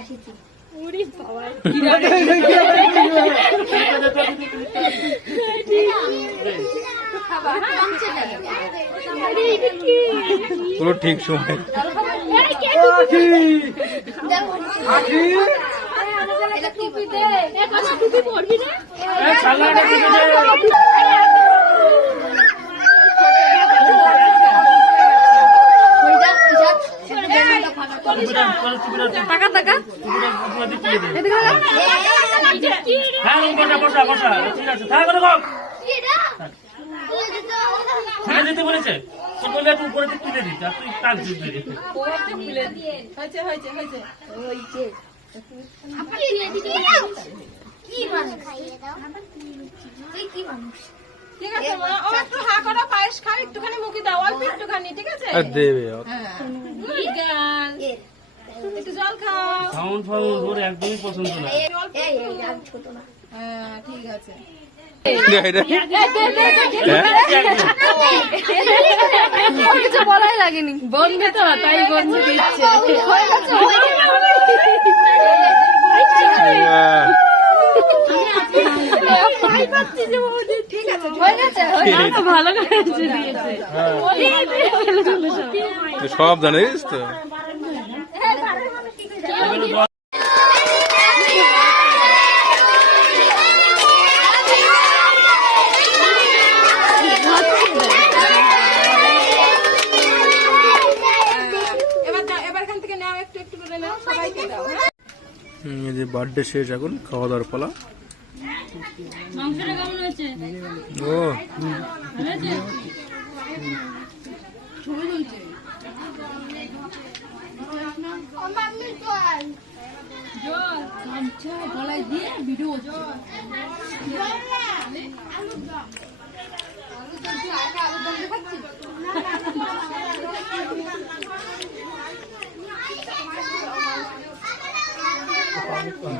ঠিক সময় উড়ি বাবা পুরো ঠিক সময় টুপি পরবি না দিতে বলেছে তো একটু উপরে দিক তুলে দিতে তুই কাজ দিতে হয়েছে হয়েছে হয়েছে কি মানুষ তুই কি মানুষ ঠিক আছে মা ও একটু হা করো পায়েস খাও একটুখানি মুখে দাও অল্প একটুখানি ঠিক আছে দেবে। হ্যাঁ. একটু জল খাও। সাউন্ড ফাউন্ড ওর একদমই পছন্দ না। ছোট না। হ্যাঁ ঠিক আছে। কিছু বলাই লাগেনি বন্ধু তো তাই বন্ধু দিচ্ছে। ঠিক আছে হয়ে। গেছে ভালো করে দিয়েছে তুই সব জানিস তো? যে বার্থডে শেষ এখন খাওয়া দাওয়ার পালা। ও।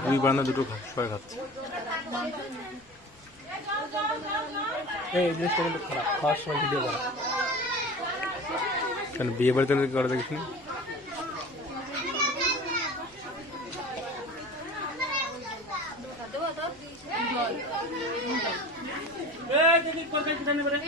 দুই বানা দুটো খা- সবাই খাচ্ছে। এই জিনিসটা কিন্তু খারাপ। খাওয়ার সময় ভিডিও করা কেন বিয়ে বাড়িতে করে দেখিস এই, দেখি, রে?